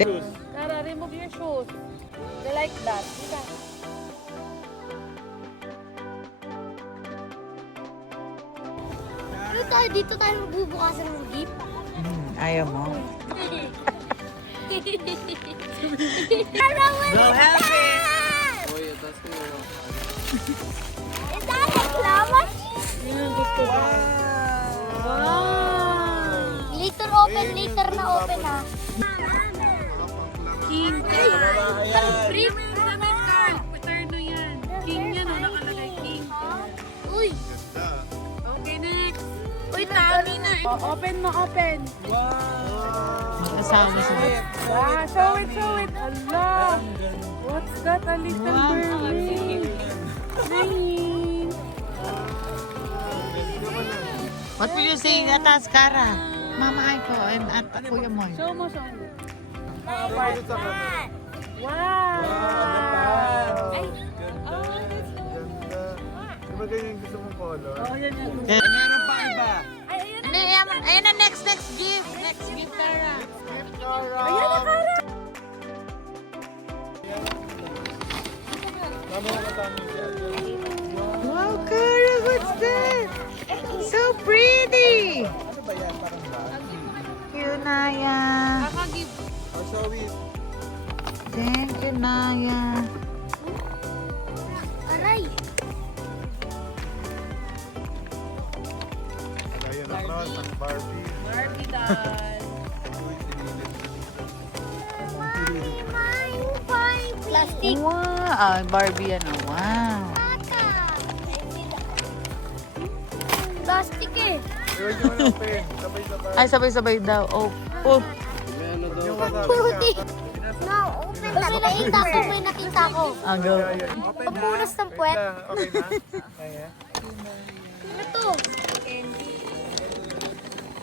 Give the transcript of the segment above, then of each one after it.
Kara, remove your shoes. They like that. Diba? Ano tayo? Dito tayo magbubukasan ng gift. Ayaw mo. Go have it! Is that a claw machine? Yan, gusto ko. Wow! Later open, later na open ha. King ka. Brief damit ka. Paterno yan. King yan, oh, nakalagay king. Uy! Okay, next. Uy, tami na. Oh, open mo, open. Mag-asawa sila. Wow, show it. Allah. What's that? A little mermaid. Nice. What will you say, Atas, Kara? Mama Aiko and at Kuya Moy. Show mo. Wow. Wow! Ay. Diba ganyan gusto mong color? Oh, yan. Meron pa iba. Ayan na, next gift. Next gift, Kara. Ayan na, Kara! Tama na katami siya. Wow, Kara, what's that? So pretty. Ano ba yan? Parang ba? Cute, Naya. Kaka-give. I'll show it. Thank you, Naya. Aray! Ayan na cross, ang Barbie. Barbie doll. Uy, sinilid. Plastic. Wow. Ah, Barbie yan. Oh, wow. Plastic eh. Huwag nyo na open. Sabay-sabay. Ay, sabay-sabay daw. Oh. Yung wasabi Puti. ka. No, open na. May nakita ko. Ah, go. Pagpunas ng puwet. Okay na? Ayan. Ano to?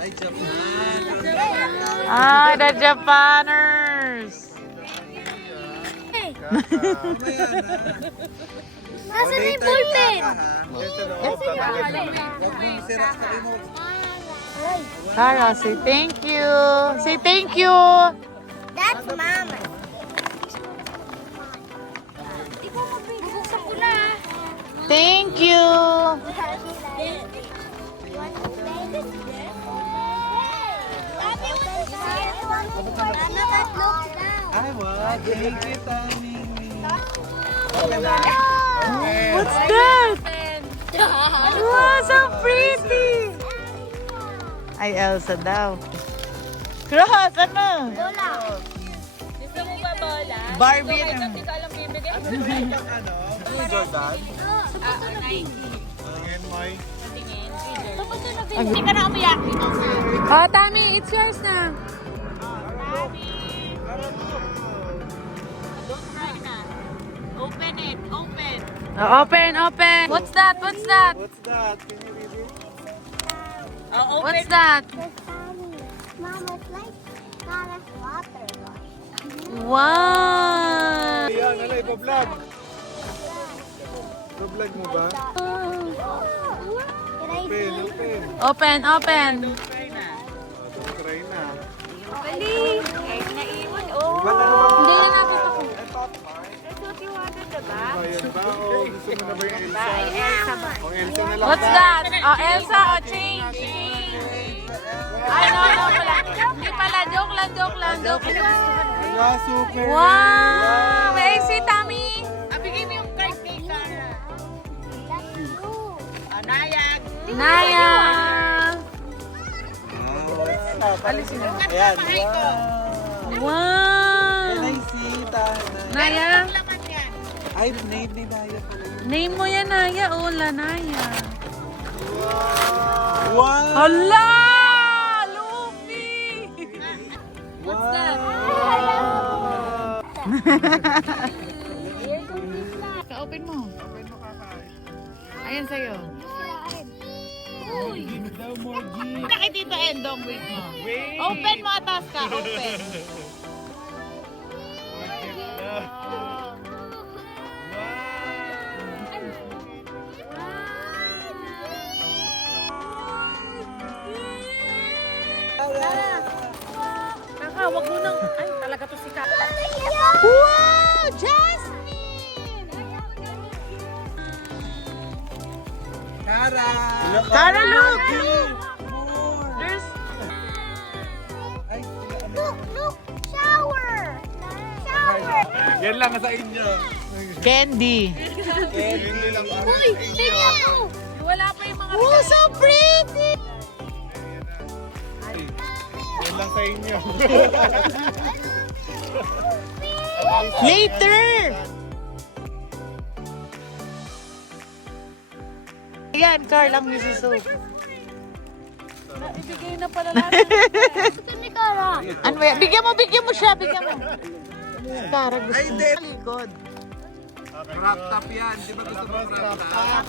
Ay, Japan. Ah, the Japaners. Hey, Mamaya na. nasa na yung ballpen? Yan sa loob. Huwag mong sira sa remote. Aray. Kara, say thank you. Say thank you. That's mama. Bubuksan ko na. Thank you. Ay, wow. Thank you, Tani. What's that? Wow, so pretty. Ay, Elsa daw. Cross, ano? Gusto mo ba bola? Barbie yan. Hindi ko alam bibigay. Ano? Ano, Jordan? Ayan, Moy. Hindi ka na umiyak. Oh, Tami, it's yours na. Open it, open. Open. What's that? What's that? Can you read it? What's that? Mama, it's like Kara's water bottle. Wow. Ayan, ala, ipa-vlog. Ipa-vlog mo ba? Can I Open, see? open. Open. Don't try na. Ba't ano ba? Hindi na nakita ko. Ayan ba? O gusto mo na ba yung Elsa? O Elsa na lang. What's that? Oh, Elsa. Oh, change. Ay, no, pala. Hindi pala. Joke lang. Wala, super. Wow. May si Tami. Bigay mo yung card kay Kara. Naya. Alisin mo. Ayan. Wow. Wow. Can I see, Tana? Naya. Ay, name ni Naya pala yun. Name mo yan, Naya. Ola, Naya. Wow! Hala! Luffy! What's that? Ka-open mo. Open mo, kakain. Ayan sa'yo. Give daw more gift. Kay Tito Endong, wait mo. Wait! Open mo, Atas ka. Open. More gift daw. Kaka, wag mo nang... Ay, talaga to si Cara, look! There's... Look! Shower! Shower! Yan lang sa inyo. Candy. Hindi lang. Uy! Tingnan mo! Wala pa yung mga... Oh, so pretty! Yan lang sa inyo. Later! Ayan, Carl ang misuso. Ibigay na pala natin. Ito ni Kara. Ano yan? Bigyan mo siya, bigyan mo. Cara, gusto mo sa likod. Crop top yan. Di ba gusto mo crop top?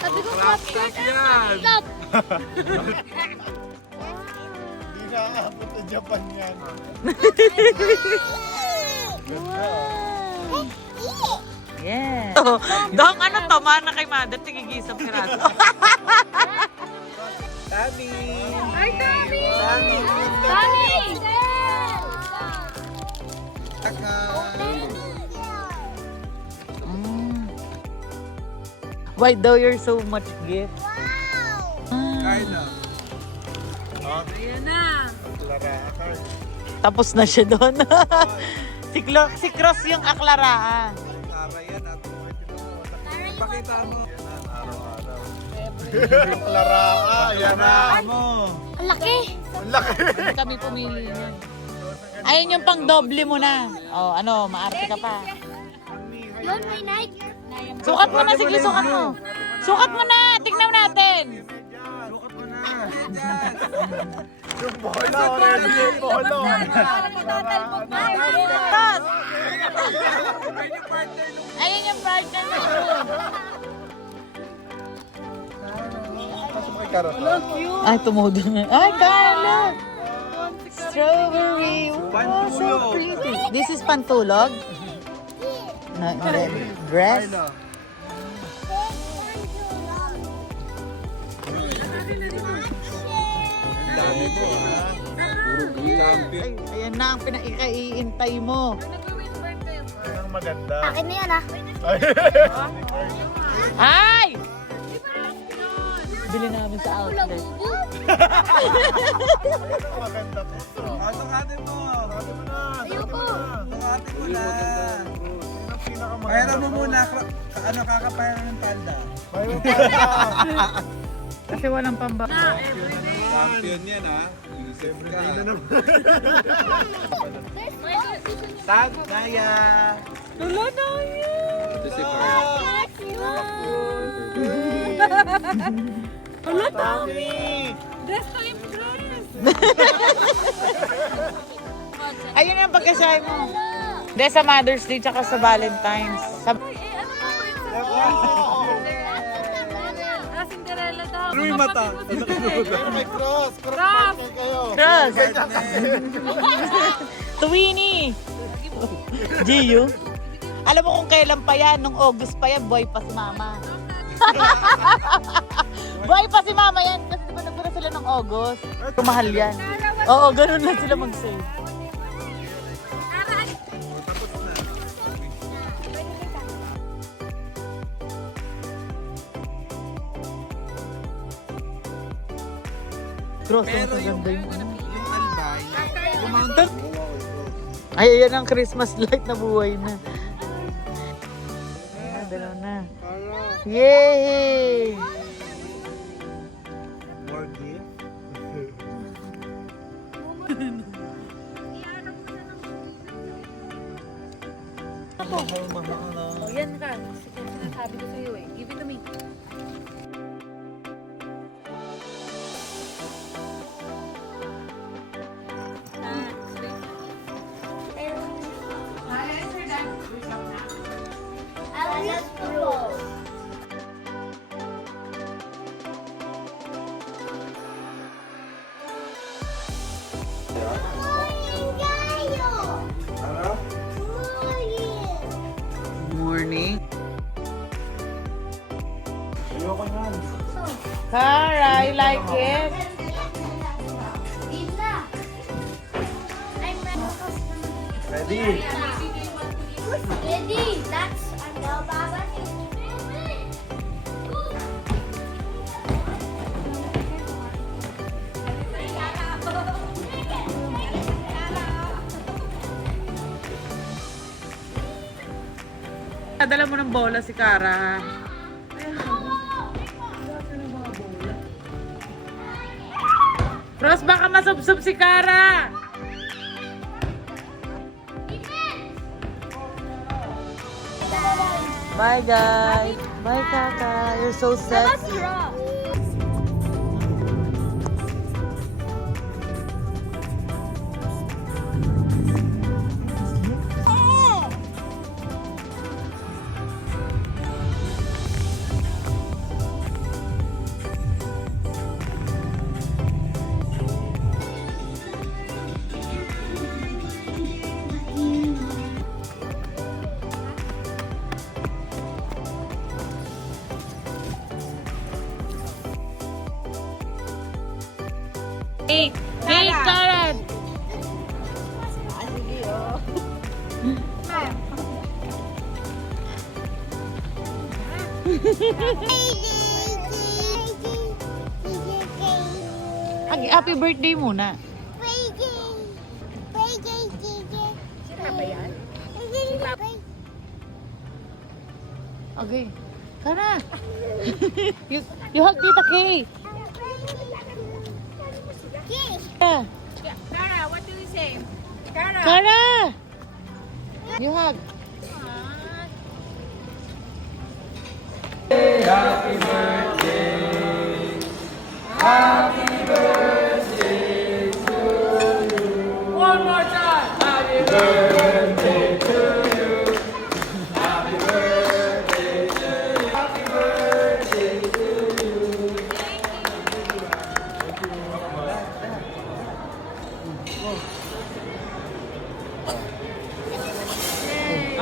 Sabi ko crop shirt. Yan. Stop! Hindi nakaabot sa Japan yan. Yeah. Dong, ano to? Mana kay mother, tigigisang piraso. Tami. Hi, Tommy! Tommy! Why daw you're so much gift? Carla. Ayan na. Clara. Tapos na siya doon. si Cross yung aklaraan. Clara yan. Pakita mo. Yan araw-araw. Clara. Yan na. Ang laki! Ang laki. Kami pumili niyan. Ayun yung pang doble mo na. Oh, ano, maarte ka pa. Yun, may Nike. Sukat mo na, sige, sukat mo. Sukat mo na, tignan natin. Sukat mo na. Yung bolo. Yung bolo. Cross! Ayun yung partner mo. Pasok mo kay Caro. Ay, tumudin na. Ay, Carla! Strawberry. Wow, so pretty. This is pantulog? No, dress? Ang dami mo ha. Champion. Ay, ayan na ang pinaiintay mo. Ang maganda. Akin na yan ah. Ay! Bili namin sa outlet. Maganda to. Sukatin mo. Sukatin mo na. Ayoko. Sukatin mo na. Kaya mo muna. Ano kakapayan ng panda? Kasi walang pamba. Champion yan ha. Everyday na naman. Tag, Naya. Tulo na yan. Ito si Tulo, Tommy. Dress to impress. Ayun yung pagkasay mo. Hindi, sa Mother's Day tsaka sa Valentine's. Sa... Ah, Cinderella daw. Ano yung mata? May cross. Cross. Cross! Twinnie! Gio? Alam mo kung kailan pa yan, nung August pa yan, boy pa si Mama. Boy pa si Mama yan, kasi diba nagpura sila ng August? Mahal yan. Oo, ganun lang sila mag-save. Cross, Pero ang yung ganda yun. albay, kumounted. Ay, ayan ang Christmas light na buhay na. Ayan, dalaw na. Yay! More gift. Oh, yan ka. Sinasabi ko sa'yo eh. Give it to me. Morning. Cara, I like it. Ready? Ready? That's Baba. Padala mo ng bola si Kara. Ross, baka masubsob si Kara. Bye guys. Bye Kaka. You're so sexy. Hey, hey, Karen! Happy birthday muna. Okay. Kara! you hug Tita Kay! Kara! Kara, what do you say? Kara. Kara! You hug. Happy birthday. Happy birthday to you. One more time. Happy birthday to you. Happy birthday to you. Happy birthday to you.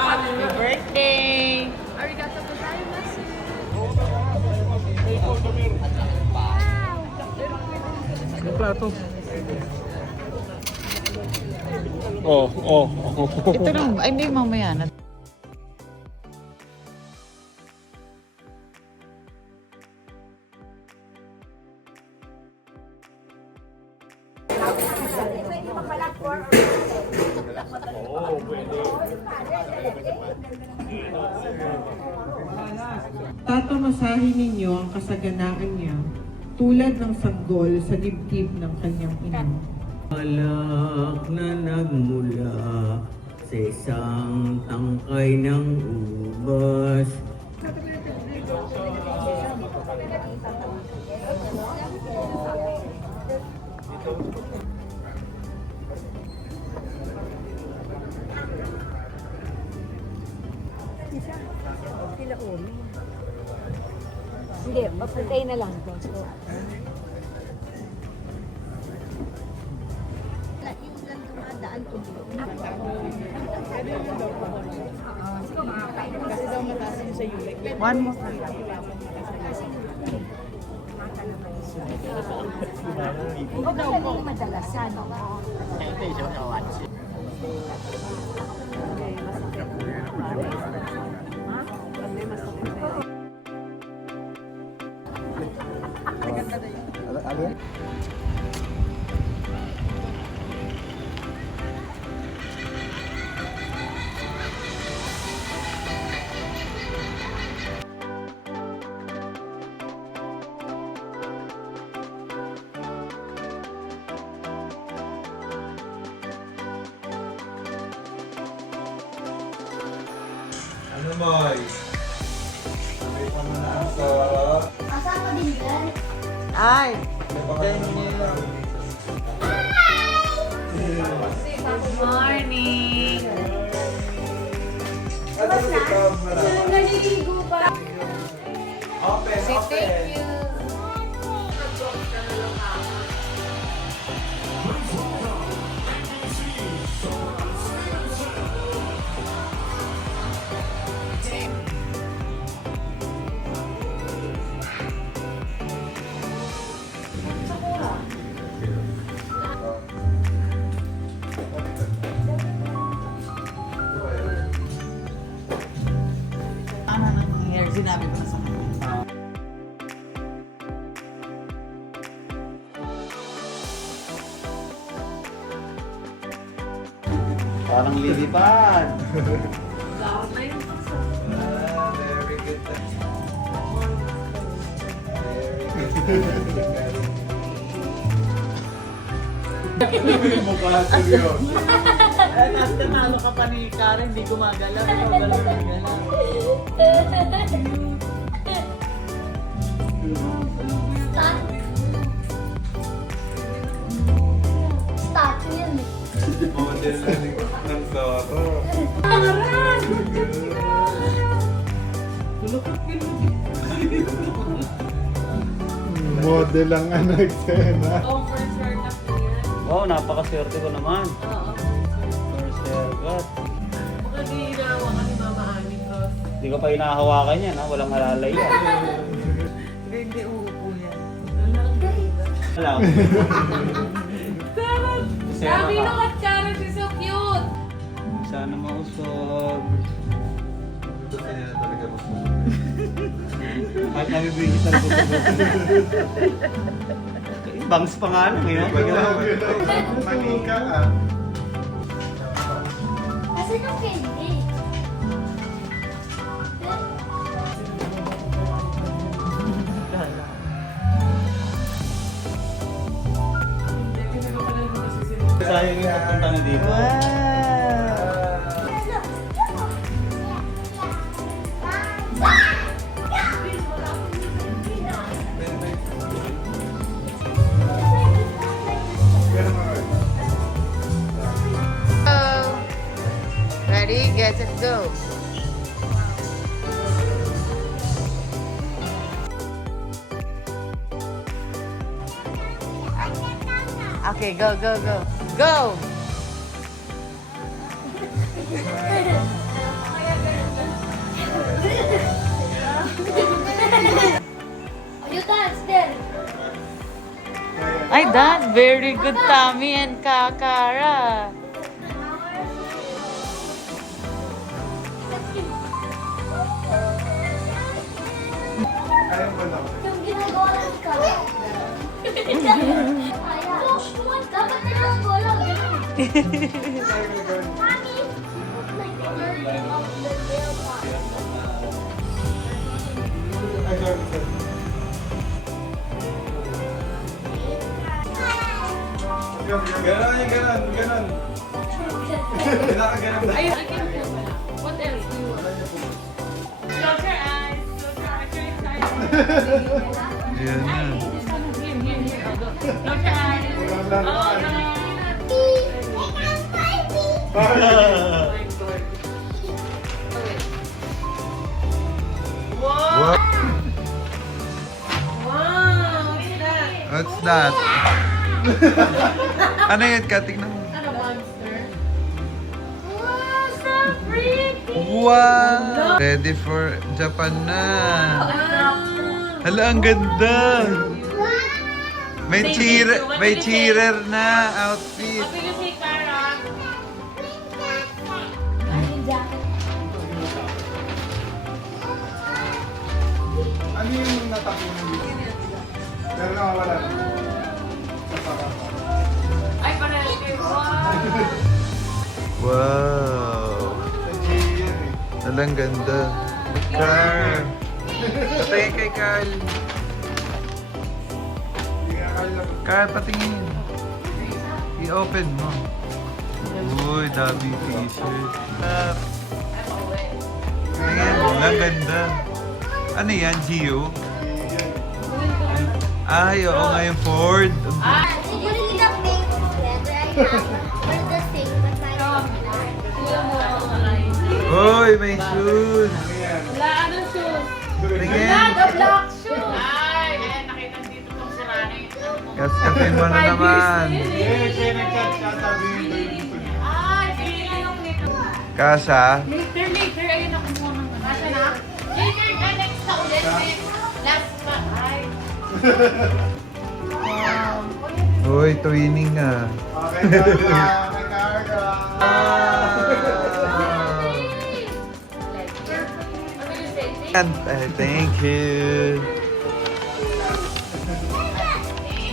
Happy birthday! Arigato gozaimasu. Yung plato. Oh. Ito lang. Ay, hindi mamaya na. Tatamasahin ninyo ang kasaganaan niya tulad ng sanggol sa dibdib ng kanyang ina. Alak na nagmula sa isang tangkay ng ubas. Hindi, papatay na lang. One more. O kaya din madalasan. Ano boys? Sabay pa mo na sa... Kasama din yan. Ay! Good morning. Naliligo pa. Open, open. Ano nangyayari? Sinabi ko na sa kanya. Parang lilipad. Gawin na yun. At nanalo ka pa ni Karen, hindi gumagalaw. Statue yan eh. Model ng Zorro. Model ang eksena. Wow, napakaswerte ko naman. First haircut. Baka di inawa ka ni Mama Ani Cross. Hindi ko pa hinahawakan yan, ha? Walang halalay yan. Hindi uupo yan. Alam. Sabi nung at Karen, she's so cute. Sana mausog. Kaya talaga mas Kahit nabibigis na gusto. Bangs pa nga lang, yun. Manika ah. Asan yung candy? Sayang yung pagpunta na dito. Ready, get set, go. Okay, go, go, go. Go! You dance there. Ay, that very good, Tommy and Kakara. Ayaw ko lang. Yung ginagawa ng kaya. Dapat ginagawa lang. Mami! Like the version of the real one. Ay, sorry, sorry. Ganon yung ganon, ganon. Kinakaganon na. What else do you want? Close your eyes. Close your eyes. You're excited. Yan na. Here. Oh, go. Close your eyes. Oh, no. What? What's that? Ano yun, Kat? Tignan mo. Oh, so pretty. Wow! Ready for Japan na. Hala, ang ganda. May cheerer na outfit. What will you say, Cara? Ano yung natapunan dito? Pero nakawala na. Ay, parang wow. Wow! Alang ganda. Carl! Patingin kay Carl. Carl, patingin. I-open mo. Uy, dami t-shirt. Tingin, alang ganda. Ano yan, Gio? Ay, oo nga yung Ford. Siguro yung pink leather I have. Or the same, but my Uy, may shoes. Wala, anong shoes? Tingin. The black shoes. Ay, ayan, nakita dito kung sirana yung Kaskasin mo na naman. Ay, bili yung nito. Kasa. Later, ayun ako muna. Nasa na? Later, next sa ulit. Last pa. Ay. Uy, twinning na. And thank you.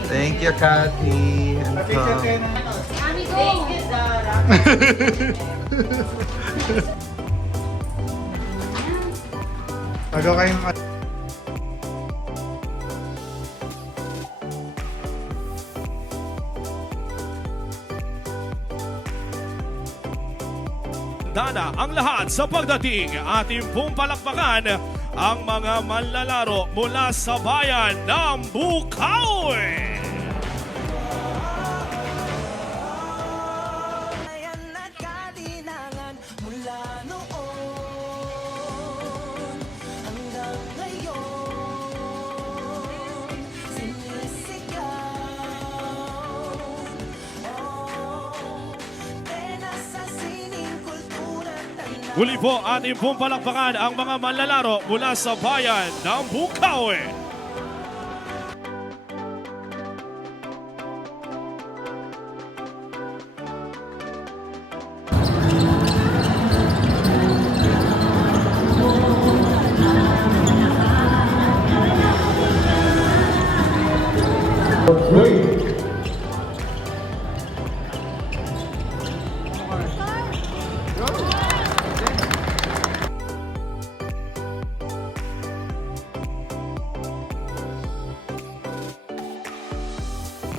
Thank you, Kathy. And Tom. Thank you, Zara. Agaw kayong lahat sa pagdating. Ating pong palakpakan ang mga manlalaro mula sa bayan ng Bukawi. Muli po ating pong palakpakan ang mga manlalaro mula sa bayan ng Bukawi. For